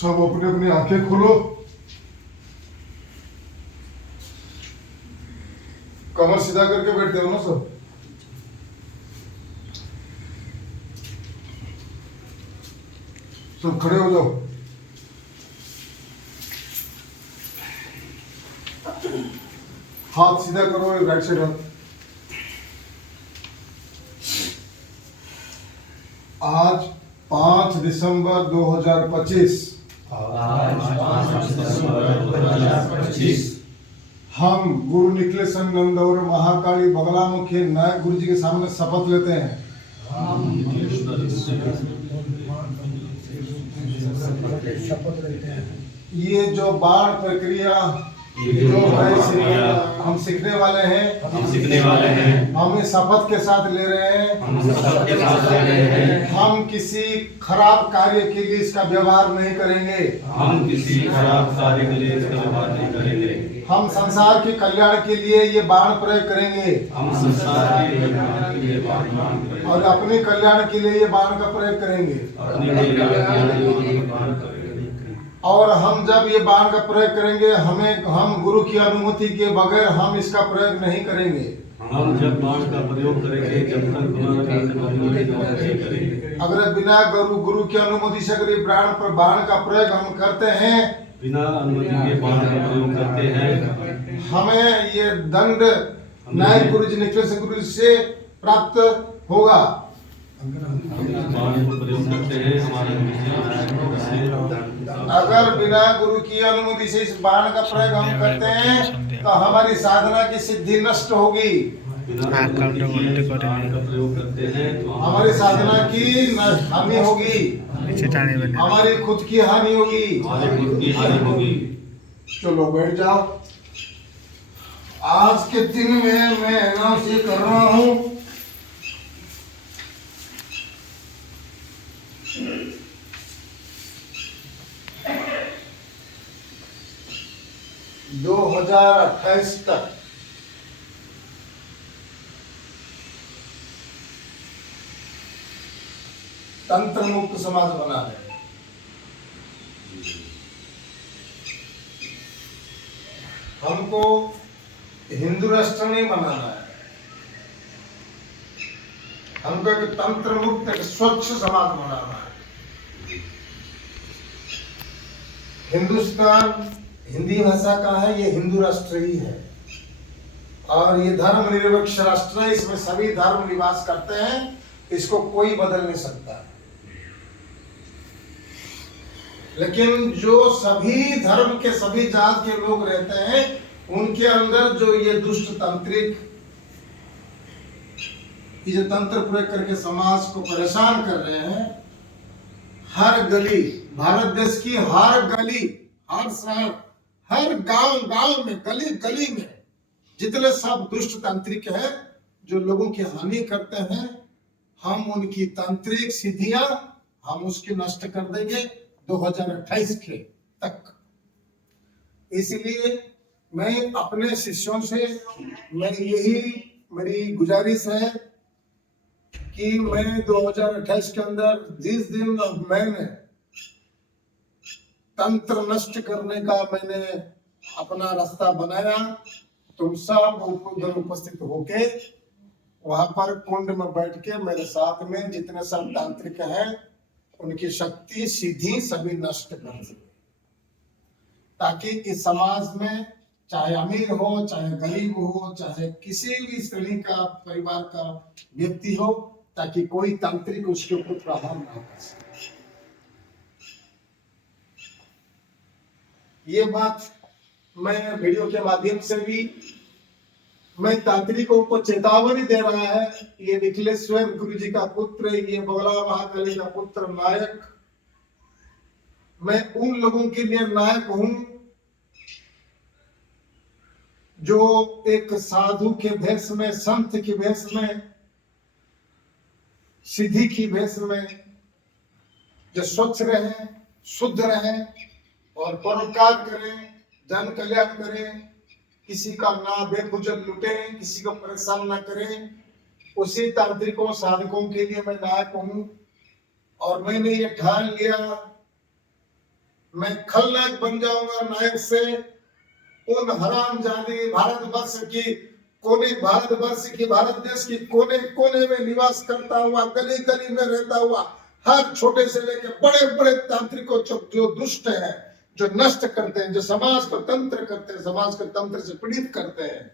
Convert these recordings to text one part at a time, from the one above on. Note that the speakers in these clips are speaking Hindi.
सब अपनी अपनी आंखें खोलो, कमर सीधा करके बैठ जाओ ना सब। सब खड़े हो जाओ। हाथ सीधा करो, राइट साइड हाथ। आज 5 दिसंबर 2025 हम गुरु निखिलेशानंद और महाकाली बगलामुखी नायक गुरु जी के सामने शपथ लेते हैं। ये जो बाढ़ प्रक्रिया जो हम सीखने वाले हैं, हम इस शपथ के साथ ले रहे हैं, हम किसी खराब कार्य के लिए इसका व्यवहार नहीं करेंगे। हम संसार के कल्याण के लिए ये बाण प्रयोग करेंगे। और अपने कल्याण के लिए ये बाण का प्रयोग करेंगे। और हम जब ये बाण का प्रयोग करेंगे, हम गुरु की अनुमति के बगैर हम इसका प्रयोग नहीं करेंगे। हम जब बाण का प्रयोग करेंगे जब तक करेंगे। अगर बिना गुरु की अनुमति से अगर ये बाण का प्रयोग हम करते हैं, बिना अनुमति के बाण का प्रयोग करते हैं, हमें ये दंड नायक गुरु जी निखिलेश गुरु जी से प्राप्त होगा। बाण को प्रयोग करते हैं अगर बिना गुरु की अनुमति से इस बाण का प्रयोग हम करते हैं तो हमारी साधना की सिद्धि नष्ट होगी। प्रयोग करते हैं हमारी साधना की हानि होगी, हमारी खुद की हानि होगी। चलो बैठ जाओ। आज के दिन में मैं अनाउंस ये कर रहा हूँ, दो 2028 तक तंत्र मुक्त समाज बना है। हमको हिंदू राष्ट्र नहीं बनाना है, हमको एक तंत्र मुक्त एक स्वच्छ समाज बनाना है। हिंदुस्तान हिंदी भाषा का है, ये हिंदू राष्ट्र ही है और ये धर्म निरपेक्ष राष्ट्र है। इसमें सभी धर्म निवास करते हैं, इसको कोई बदल नहीं सकता। लेकिन जो सभी धर्म के सभी जात के लोग रहते हैं, उनके अंदर जो ये दुष्ट तांत्रिक ये जो तंत्र प्रयोग करके समाज को परेशान कर रहे हैं, हर गली, भारत देश की हर गली, हर शहर, हर गांव में, गली गली में जितने सब दुष्ट तांत्रिक हैं जो लोगों की हानि करते हैं, हम उनकी तांत्रिक सिद्धियां हम उसकी नष्ट कर देंगे 2028 के तक। इसलिए मैं अपने शिष्यों से मेरी गुजारिश है कि मैं 2028 के अंदर जिस दिन मैंने तंत्र नष्ट करने का मैंने अपना रास्ता बनाया, तुम सब उधर उपस्थित होके वहां पर कुंड में बैठ के मेरे साथ में जितने सब तांत्रिक हैं उनकी शक्ति सीधी सभी नष्ट कर सके, ताकि इस समाज में चाहे अमीर हो, चाहे गरीब हो, चाहे किसी भी श्रेणी का परिवार का व्यक्ति हो, ताकि कोई तांत्रिक उसके ऊपर प्रभाव ना कर सके। ये बात मैं वीडियो के माध्यम से भी मैं तांत्रिकों को चेतावनी दे रहा है। ये निखिलेश्वर गुरु जी का पुत्र, ये बगला महाकाली का पुत्र नायक, मैं उन लोगों के लिए नायक हूं जो एक साधु के भेष में, संत के भेष में, सिद्धि की भेष में, जो स्वच्छ रहे, शुद्ध रहे और परोपकार करें, जन कल्याण करें, किसी का ना बेफुजल लुटे, किसी को परेशान ना करें, उसी तांत्रिकों साधकों के लिए मैं नायक हूं। और मैंने ये ठान लिया मैं खलनायक बन जाऊंगा नायक से। उन हरामजादी भारत देश की कोने कोने में निवास करता हुआ, गली गली में रहता हुआ, हर छोटे से लेकर बड़े बड़े तांत्रिकों जो दुष्ट है, जो नष्ट करते हैं, जो समाज को तंत्र करते हैं, समाज को तंत्र से पीड़ित करते हैं,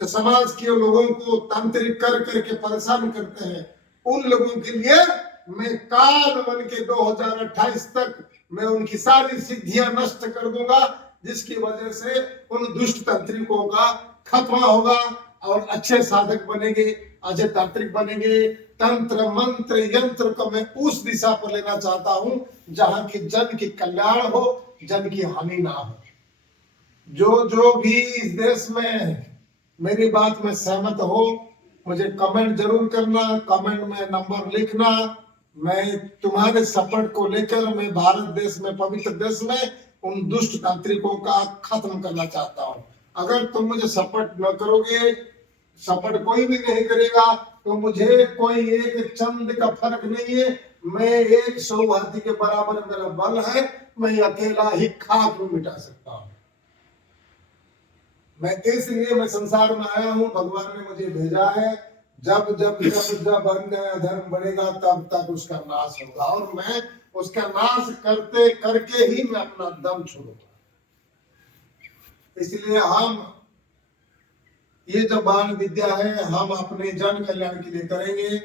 तो समाज के लोगों को तांत्रिक कर करके परेशान करते हैं, उन लोगों के लिए मैं काल बन के 2028 तक मैं उनकी सारी सिद्धियां नष्ट कर दूंगा, जिसकी वजह से उन दुष्ट तांत्रिकों का खात्मा होगा और अच्छे साधक बनेंगे, अच्छे तांत्रिक बनेंगे। तंत्र मंत्र यंत्र को मैं उस दिशा पर लेना चाहता हूं जहां की जन की कल्याण हो, जन की हानि ना हो। जो भी इस देश में मेरी बात में सहमत हो, मुझे कमेंट जरूर करना, कमेंट में नंबर लिखना। मैं तुम्हारे सपोर्ट को लेकर मैं भारत देश में, पवित्र देश में उन दुष्ट तांत्रिकों का खत्म करना चाहता हूं। अगर तुम मुझे सपोर्ट न करोगे, सपोर्ट कोई भी नहीं करेगा, तो मुझे कोई एक चंद का फर्क नहीं है। मैं एक सौभाग्य के बराबर मेरा बल है, मैं अकेला ही खाक में मिटा सकता हूं। मैं इसलिए मैं संसार में आया हूं, भगवान ने मुझे भेजा है। जब जब जब जब अन्याय अधर्म बढ़ेगा तब तक उसका नाश होगा, और मैं उसका नाश करते करके ही मैं अपना दम छोड़ूंगा। इसलिए हम ये जो बाण विद्या है, हम अपने जन कल्याण के लिए करेंगे,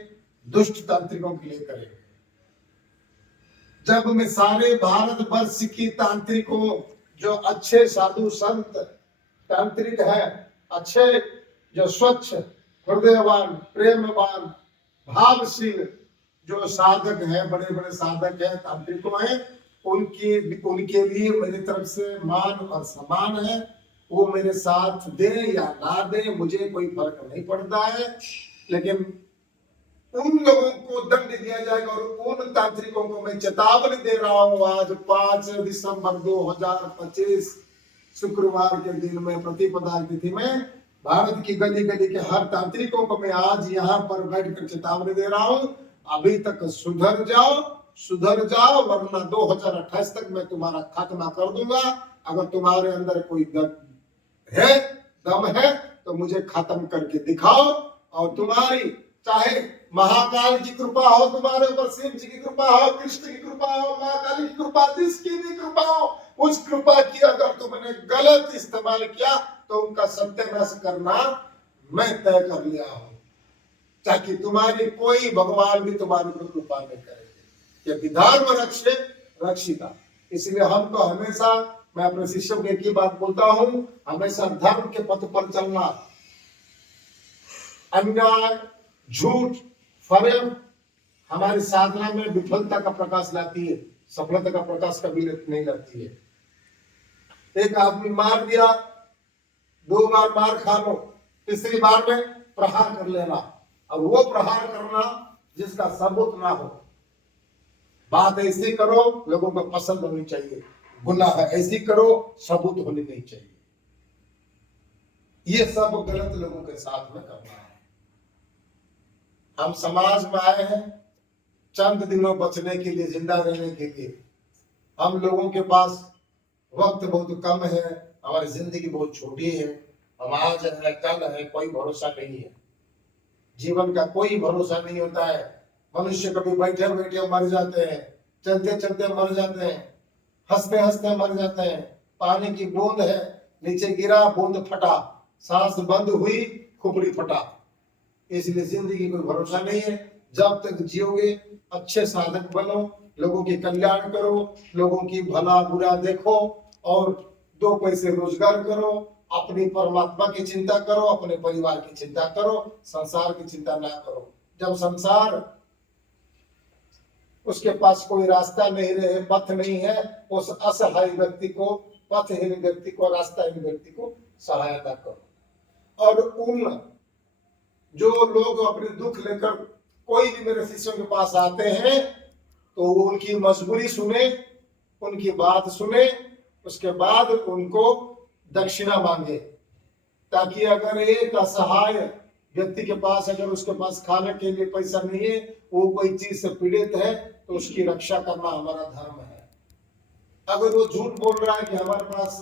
दुष्ट तांत्रिकों के लिए करेंगे। जब मैं सारे भारत वर्ष की तांत्रिकों, जो अच्छे साधु संत तांत्रिक है, अच्छे जो स्वच्छ हृदयवान, प्रेमवान, भावशील जो साधक है, बड़े बड़े साधक है, तांत्रिकों है, उनके लिए मेरी तरफ से मान और सम्मान है। वो मेरे साथ दे या ना दे, मुझे कोई फर्क नहीं पड़ता है, लेकिन उन लोगों को दंड दिया जाएगा। और उन तांत्रिकों को मैं चेतावनी दे रहा हूं, आज 5 दिसंबर 2025 शुक्रवार के दिन में, प्रतिपदा तिथि में, भारत की गली गली के हर तांत्रिकों को मैं आज यहाँ पर बैठकर चेतावनी दे रहा हूँ, अभी तक सुधर जाओ, वरना 2028 तक मैं तुम्हारा खात्मा कर दूंगा। अगर तुम्हारे अंदर कोई दम है तो मुझे खत्म करके दिखाओ, और तुम्हारी चाहे महाकाल की कृपा हो तुम्हारे ऊपर, शिव जी की कृपा हो, कृष्ण की कृपा हो, महाकाली की कृपा, जिसकी भी कृपा हो, उस कृपा की अगर तुमने गलत इस्तेमाल किया तो उनका सत्यानाश करना मैं तय कर लिया हूं, ताकि तुम्हारी कोई भगवान भी तुम्हारी पर कृपा नहीं करेंगे। ये धर्म रक्षे रक्षिता। इसलिए हम तो हमेशा, मैं अपने शिष्यों को एक ही बात बोलता हूं, हमेशा धर्म के पथ पर चलना। अन्याय, झूठ, फरेब हमारी साधना में विफलता का प्रकाश लाती है, सफलता का प्रकाश कभी नहीं लाती है। एक आदमी मार दिया, 2 बार मार खा लो, तीसरी बार में प्रहार कर लेना, और वो प्रहार करना जिसका सबूत ना हो। बात ऐसी करो लोगों को पसंद होनी चाहिए, गुनाह ऐसी करो सबूत होनी नहीं चाहिए। ये सब गलत लोगों के साथ में करना है। हम समाज में आए हैं चंद दिनों बचने के लिए, जिंदा रहने के लिए। हम लोगों के पास वक्त बहुत कम है, हमारी जिंदगी बहुत छोटी है, हम आज है कल है, कोई भरोसा नहीं है। जीवन का कोई भरोसा नहीं होता है। मनुष्य कभी बैठे बैठे मर जाते हैं, चलते चलते मर जाते हैं, हंसते हंसते मर जाते हैं। पानी की बूंद है, नीचे गिरा, बूंद फटा, सांस बंद हुई, खोपड़ी फटा। इसलिए जिंदगी कोई भरोसा नहीं है। जब तक जियोगे अच्छे साधक बनो, लोगों की कल्याण करो, लोगों की भला बुरा देखो, और 2 पैसे रोजगार करो, अपनी परमात्मा की चिंता करो, अपने परिवार की चिंता करो, संसार की चिंता ना करो। जब संसार उसके पास कोई रास्ता नहीं रहे, पथ नहीं है, उस असहाय व्यक्ति को, पथहीन व्यक्ति को, रास्ताहीन व्यक्ति को सहायता करो। और उन जो लोग अपने दुख लेकर कोई भी मेरे शिष्यों के पास आते हैं, तो वो उनकी मजबूरी सुने, उनकी बात सुने, उसके बाद उनको दक्षिणा मांगे। ताकि अगर एक असहाय व्यक्ति के पास, अगर उसके पास खाने के लिए पैसा नहीं है, वो कोई चीज से पीड़ित है तो उसकी रक्षा करना हमारा धर्म है। अगर वो झूठ बोल रहा है कि हमारे पास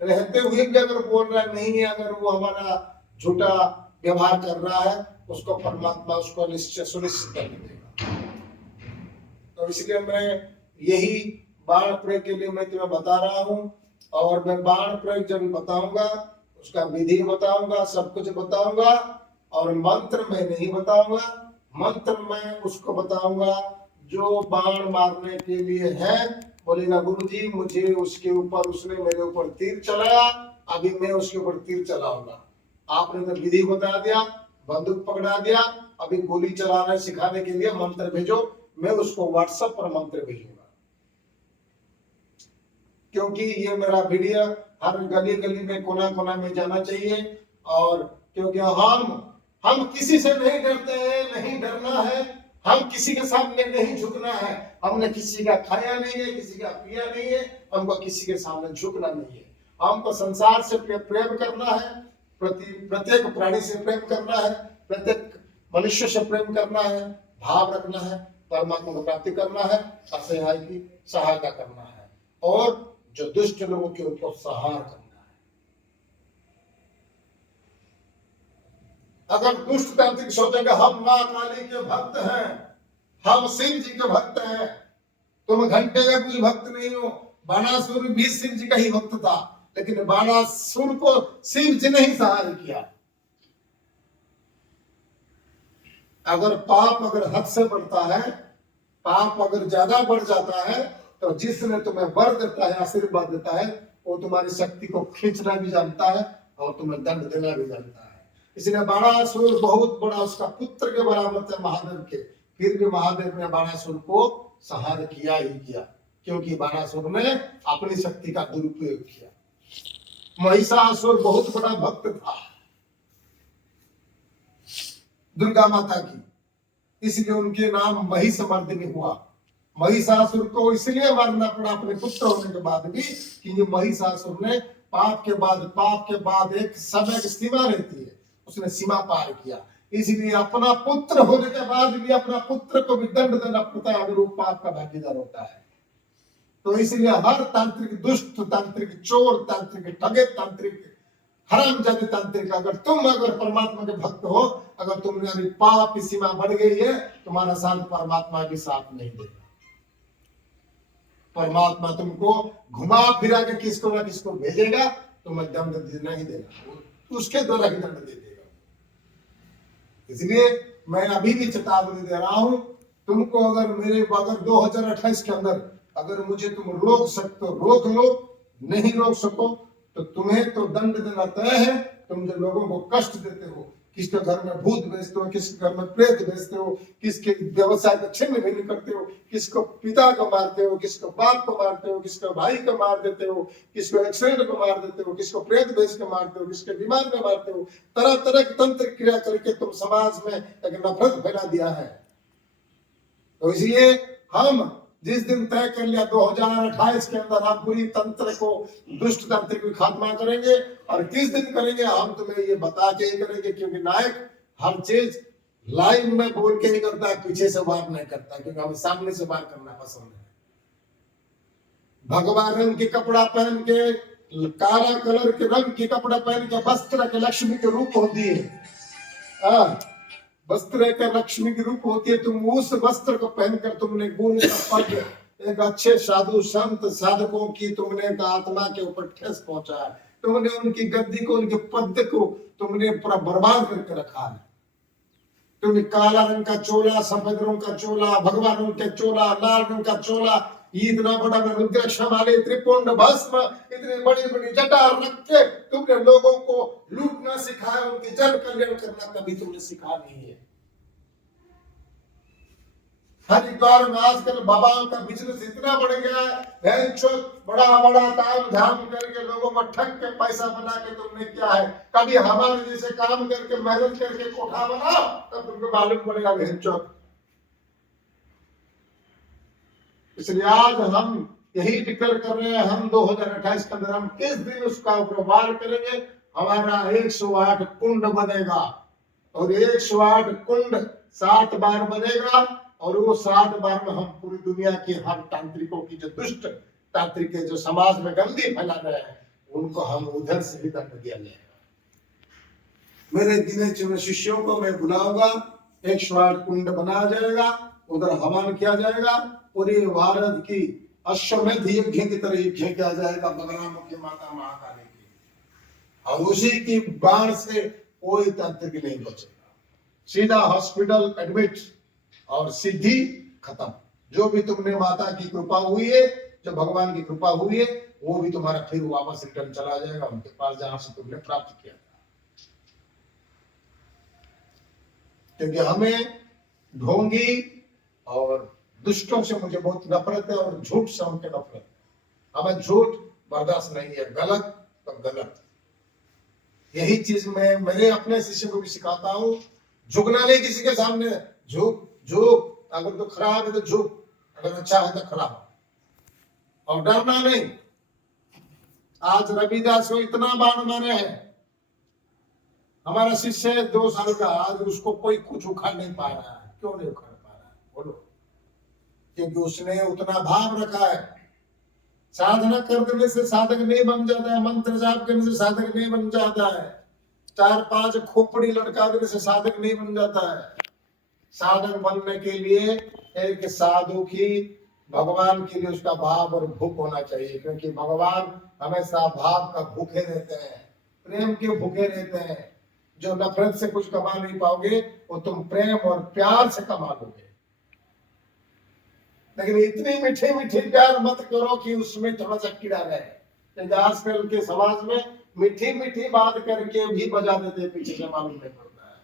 रहते हुए भी अगर बोल रहा है नहीं है, अगर वो हमारा झूठा व्यवहार कर रहा है, उसको परमात्मा उसको निश्चय सुनिश्चित कर देगा। तो इसलिए मैं यही बाण प्रयोग के लिए मैं तुम्हें बता रहा हूँ, और मैं बाण प्रयोग जब बताऊंगा उसका विधि बताऊंगा, सब कुछ बताऊंगा, और मंत्र मैं नहीं बताऊंगा। मंत्र मैं उसको बताऊंगा जो बाण मारने के लिए है। बोलेगा गुरुजी मुझे उसके ऊपर, उसने मेरे ऊपर तीर चलाया, अभी मैं उसके ऊपर तीर चलाऊंगा। आपने तो विधि बता दिया, बंदूक पकड़ा दिया, अभी गोली चलाना सिखाने के लिए मंत्र भेजो। मैं उसको व्हाट्सएप पर मंत्र भेजूंगा, क्योंकि ये मेरा वीडियो हर गली गली में, कोना कोना में जाना चाहिए। और क्योंकि हम किसी से नहीं डरते हैं, नहीं डरना है, हम किसी के सामने नहीं झुकना है। हमने किसी का खाया नहीं है, किसी का पिया नहीं है, हमको किसी के सामने झुकना नहीं है। हमको संसार से प्रेम करना है, प्रत्येक प्राणी से प्रेम करना है, प्रत्येक मनुष्य से प्रेम करना है, भाव रखना है, परमात्मा को प्राप्ति करना है, असहाय की सहायता करना है, और जो दुष्ट लोगों के ऊपर संहार करना है। अगर दुष्ट तांत्रिक सोचेंगे हम मां काली के भक्त हैं, हम शिव जी के भक्त हैं, तुम घंटे का कुछ भक्त नहीं हो। बाणासुर भी शिव जी का ही भक्त था, लेकिन बाणासुर को शिव जी ने ही संहार किया। अगर पाप अगर हद से बढ़ता है, पाप अगर ज्यादा बढ़ जाता है, तो जिसने तुम्हें वर देता है, आशीर्वाद देता है, वो तुम्हारी शक्ति को खींचना भी जानता है और तुम्हें दंड देना भी जानता है। इसलिए बाणासुर बहुत बड़ा, उसका पुत्र के बराबर था महादेव के, फिर भी महादेव ने बाणासुर को संहार किया ही किया, क्योंकि बाणासुर ने अपनी शक्ति का दुरुपयोग किया। महिषासुर बहुत बड़ा भक्त था दुर्गा माता की, इसलिए उनके नाम महिषमर्दिनी हुआ। महिषासुर को इसलिए मारना पड़ा अपने पुत्र होने के बाद भी, कि ये महिषासुर ने पाप के बाद एक समय की सीमा रहती है, उसने सीमा पार किया। इसलिए अपना पुत्र होने के बाद भी अपना पुत्र को भी दंड देना पड़ता है, अगर वो पाप का भागीदार होता है। तो इसलिए हर तांत्रिक, दुष्ट तांत्रिक, चोर तांत्रिक, ठगे तांत्रिक, हरामजादी तांत्रिक, अगर परमात्मा के भक्त हो, अगर तुमने पाप की सीमा बढ़ गई है, तुम्हारा साथ परमात्मा भी साथ नहीं देगा। परमात्मा तुमको घुमा फिरा के किसको ना किसको भेजेगा, तुम्हें दंड देना ही देगा, उसके द्वारा ही दंड दे देगा। इसलिए मैं अभी भी चेतावनी दे रहा हूं तुमको, अगर 2028 के अंदर अगर मुझे तुम रोक सकते हो रोक लो, नहीं रोक सको तो तुम्हें तो दंड देना तय है। तुम जो लोगों को कष्ट देते हो, किसके घर में भूत भेजते हो, किसके घर में प्रेत भेजते हो, किसके व्यवसाय को छिन्न भिन्न करते हो, किसको पिता को मारते हो, किसको बाप को मारते हो, किसको भाई को मार देते हो, किसको एक्सीडेंट को मार देते हो, किसको प्रेत भेज के मारते हो, किसके बीमार को मारते हो, तरह तरह की तंत्र क्रिया करके तुम समाज में एक नफरत फैला दिया है। तो इसलिए हम जिस दिन तय कर लिया 2028 के अंदर हम पूरी तंत्र को, दुष्ट तंत्र को खात्मा करेंगे, और किस दिन करेंगे हम तुम्हें ये बता के ही करेंगे, क्योंकि नायक हर चीज लाइव में बोल के ही करता है, पीछे से वार नहीं करता, क्योंकि हमें सामने से वार करना पसंद है। भगवा रंग के कपड़ा पहन के, काला कलर के रंग के कपड़ा पहन के, वस्त्र के लक्ष्मी के रूप होती है, वस्त्र का लक्ष्मी की रूप होती है। तुम उस वस्त्र को पहनकर तुमने गुण का पद, एक अच्छे साधु संत साधकों की तुमने आत्मा के ऊपर ठेस पहुंचा है। तुमने उनकी गद्दी को, उनके पद को तुमने पूरा बर्बाद करके रखा है। तुमने काला रंग का चोला, सफेद रंग का चोला, भगवा रंग का चोला, लाल रंग का चोला, इतना बड़ा रुद्राक्ष वाले, त्रिपुंड भस्म, इतनी बड़ी बड़ी जटा रख के तुमने लोगों को लूटना सिखाया, उनकी जन कल्याण करना कभी तुमने सिखा नहीं है। हरिद्वार में आजकल बाबाओं का बिजनेस इतना बढ़ गया है, बड़ा बड़ा काम धाम करके लोगों को ठग के पैसा बना के तुमने क्या है, कभी हमारे जैसे काम करके मेहनत करके कोठा बनाओ, तब तुमको मालूम पड़ेगा भेंचोद। इसलिए आज हम यही डिक्लेयर कर रहे हैं, हम 2028 के अंदर हम किस दिन उसका वार करेंगे, हमारा 108 कुंड बनेगा, और 108 कुंड 7 बार बनेगा, और वो 7 बार में हम पूरी दुनिया के हर तांत्रिकों की जो दुष्ट तांत्रिक जो समाज में गंदगी फैला रहे हैं उनको हम उधर से भी दंड दिया जाएगा। मेरे गिने चुने शिष्यों को मैं बुलाऊंगा, 108 कुंड बनाया जाएगा, उधर हवन किया जाएगा, पूरी भारत की अश्वमेध यज्ञ की तरह यज्ञ किया जाएगा बगलामुखी माता महाकाली की, और उसी की बाण से कोई तांत्रिक नहीं बचेगा। सीधा हॉस्पिटल एडमिट और सिद्धि खत्म। जो भी तुमने माता की कृपा हुई है, जो भगवान की कृपा हुई है, वो भी तुम्हारा फिर वापस रिटर्न चला जाएगा उनके पास जहां से तुमने प्राप्त किया था। क्योंकि हमें ढोंगी और दुष्टों से मुझे बहुत नफरत है और झूठ से हमके नफरत है। हमें झूठ बर्दाश्त नहीं है, गलत तो गलत। यही चीज मैं मेरे अपने शिष्य को भी सिखाता हूँ, झुकना नहीं किसी के सामने। झुक झुक, अगर तो खराब है तो झुक, अगर अच्छा है तो खराब, और डरना नहीं। आज रविदास को इतना बाण मारे हैं, हमारा शिष्य है 2 साल का, आज उसको कोई कुछ उखाड़ नहीं पा रहा है। क्यों नहीं उखाड़ पा रहा है बोलो? क्योंकि उसने उतना भाव रखा है। साधना कर देने से साधक नहीं बन जाता है, मंत्र जाप करने से साधक नहीं बन जाता है, 4-5 खोपड़ी लटका देने से साधक नहीं बन जाता है। साधक बनने के लिए एक साधु की भगवान के लिए उसका भाव और भूख होना चाहिए, क्योंकि भगवान हमेशा भाव का भूखे रहते हैं, प्रेम के भूखे रहते हैं। जो नफरत से कुछ कमा नहीं पाओगे वो तुम प्रेम और प्यार से कमा लोगे। लेकिन इतनी मीठी मीठी प्यार मत करो कि उसमें थोड़ा सा कीड़ा रहे। आजकल के समाज में मीठी मीठी बात करके भी बजा देते पीछे से मालूम नहीं पड़ता है।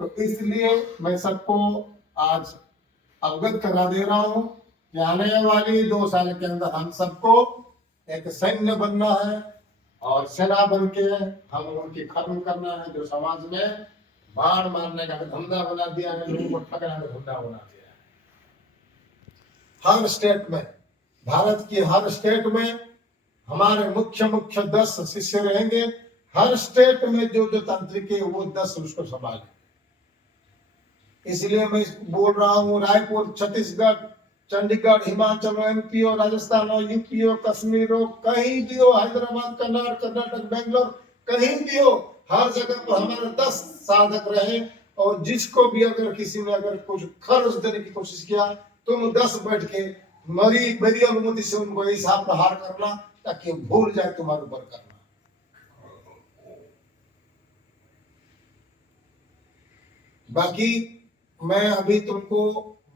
तो इसलिए मैं सबको आज अवगत करा दे रहा हूं कि आने वाली 2 साल के अंदर हम सबको एक सैन्य बनना है और सेना बन के हम उनकी खत्म करना है जो समाज में बाण मारने का धंधा बना दिया है, लोगों को ठगने का धंधा बना दिया है। हर स्टेट में, भारत की हर स्टेट में हमारे मुख्य 10 शिष्य रहेंगे। हर स्टेट में जो जो तांत्रिक है वो 10 उसको संभाले। इसलिए मैं बोल रहा हूँ, रायपुर, छत्तीसगढ़, चंडीगढ़, हिमाचल, एमपी हो, राजस्थान हो, यूपी हो, कश्मीर हो, कहीं भी हो, हैदराबाद, कर्नाटक, बेंगलोर, कहीं भी हो, हर जगह पर हमारे 10 साधक रहे। और जिसको भी अगर किसी ने अगर कुछ खर्च देने की कोशिश किया, तुम 10 बैठ के मेरी अनुमति से उनको ऐसा प्रहार करना ताकि भूल जाए तुम्हारे ऊपर करना। बाकी मैं अभी तुमको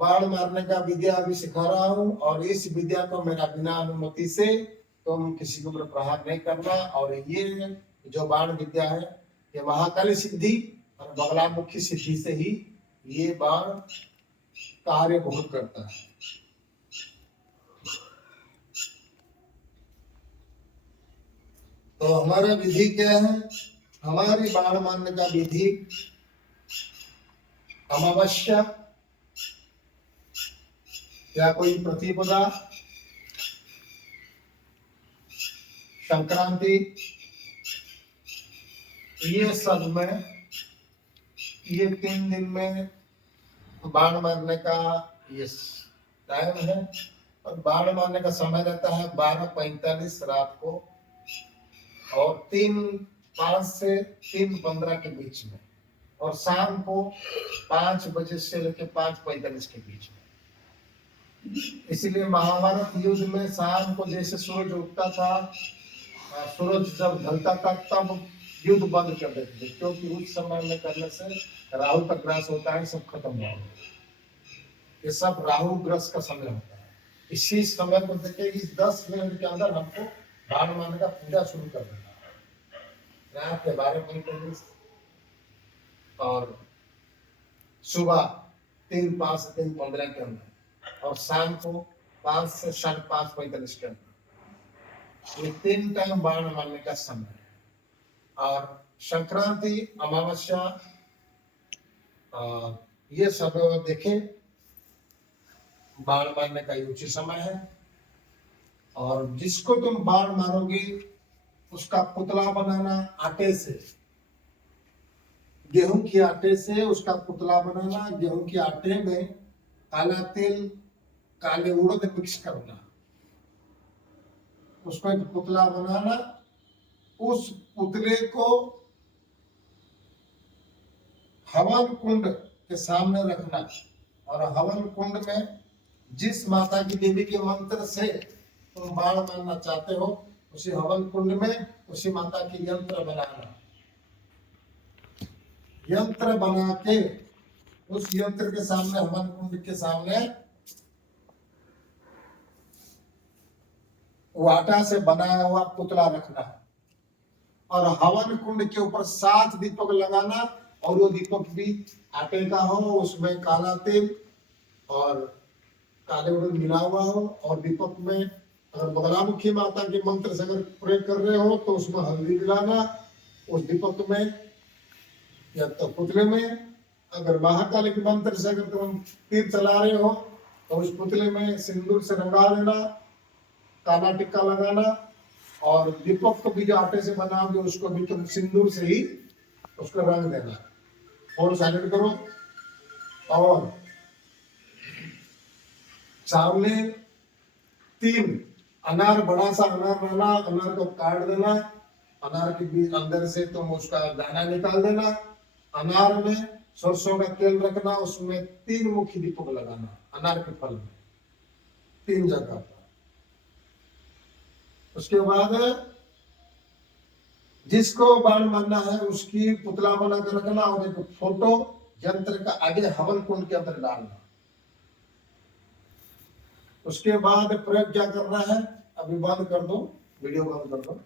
बाण मारने का विद्या भी सिखा रहा हूँ, और इस विद्या को मेरा बिना अनुमति से तुम किसी के ऊपर प्रहार नहीं करना। और ये जो बाण विद्या है ये महाकाली सिद्धि और बगलामुखी सिद्धि से ही ये बाण कार्य बहुत करता है। तो हमारा विधि क्या है? हमारी बाण मारने का विधि अमावस्या या कोई प्रतिपदा, संक्रांति, ये सब में ये 3 दिन में बाण मारने का ये टाइम है। और बाण मारने का समय रहता है 12:45 रात को और 3:05 से 3:15 के बीच में, और शाम को 5 बजे से लेकर 5:45 के बीच में। इसलिए महाभारत युद्ध में शाम को जैसे सूरज उगता था, सूरज जब ढलता था तब युद्ध बंद कर देते थे, क्योंकि उस समय में करने से राहु का ग्रास होता है, सब खत्म हो जाता है। ये सब राहु ग्रस्त का समय होता है। इसी समय को देखे इस 10 मिनट के अंदर हमको बाण मारने का पूजा शुरू कर देना है। रात के 12:45 और सुबह 3:05 से 3:15 के अंदर, और शाम को 5 से 5:45 के अंदर। ये 3 टाइम बाण मारने का समय है। और संक्रांति, अमावस्या, ये सब देखें बाण मारने का उचित समय है। और जिसको तुम बाण मारोगे उसका पुतला बनाना आटे से, गेहूं के आटे से उसका पुतला बनाना, गेहूं के आटे में काला तिल, काले उड़द मिक्स करना, उसको एक पुतला बनाना, उस पुतले को हवन कुंड के सामने रखना, और हवन कुंड में जिस माता की देवी के मंत्र से तुम बाण मारना चाहते हो, उसी हवन कुंड में उसी माता की यंत्र बनाना, यंत्र बना के उस यंत्र के सामने, हवन कुंड के सामने वो आटा से बनाया हुआ पुतला रखना है, और हवन कुंड के ऊपर 7 दीपक लगाना, और वो दीपक भी आटे का हो, उसमें काला तिल और काले उड़द मिला हुआ हो, और दीपक में अगर बगलामुखी माता के मंत्र से अगर प्रयोग कर रहे हो तो उसमें हल्दी मिलाना उस दीपक में या तो पुतले में, अगर महाकाली के मंत्र से अगर तुम तीर चला रहे हो तो उस पुतले में सिंदूर से रंगा लेना, काला टिक्का लगाना, और दीपक को भी जो आटे से बनाओगे उसको भी तुम सिंदूर से ही उसको रंग देना। और साइलेंट करो, और सामने 3 अनार, बड़ा सा अनार रहना, अनार को काट देना, अनार के बीच अंदर से तुम उसका दाना निकाल देना, अनार में सरसों का तेल रखना, उसमें 3 मुखी दीपक लगाना, अनार के फल में 3 जगह पर। उसके बाद जिसको बाण मारना है उसकी पुतला बना कर रखना, और एक फोटो यंत्र का आगे हवन कुंड के अंदर डालना। उसके बाद प्रयोग क्या करना है, अभी बंद कर दो, वीडियो बंद कर दो।